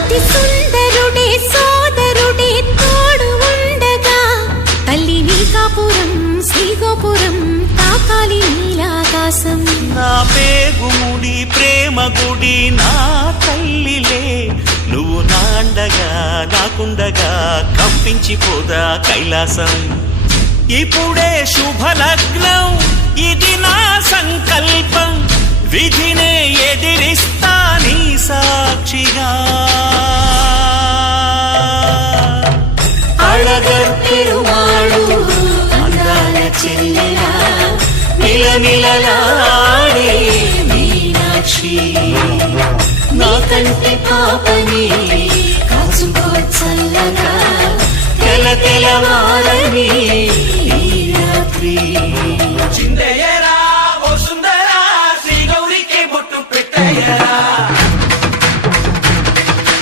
అతి సుందరుడే సోదరుడే తోడు ఉండగా తల్లి నీకాపురం శ్రీగోపురం తాకాలి నీలాకాశం. నా పేగుముడి ప్రేమ గుడి నా తల్లిలే, నువ్వు నాండగా నాకుండగా కంపించిపోదా కైలాసం. ఇప్పుడే శుభలగ్నం ఇది నా సంకల్పం, విధినే ఎదిరిస్తా నీ సాక్షిగా. అళగర్ పెరుమాళు అందాల చెల్లెలా మిలమిలలాడే మీనాక్షి, నీ కంటి పాపని కాచుకో చల్లగా తెల తెలవారని ఈ రాత్రి.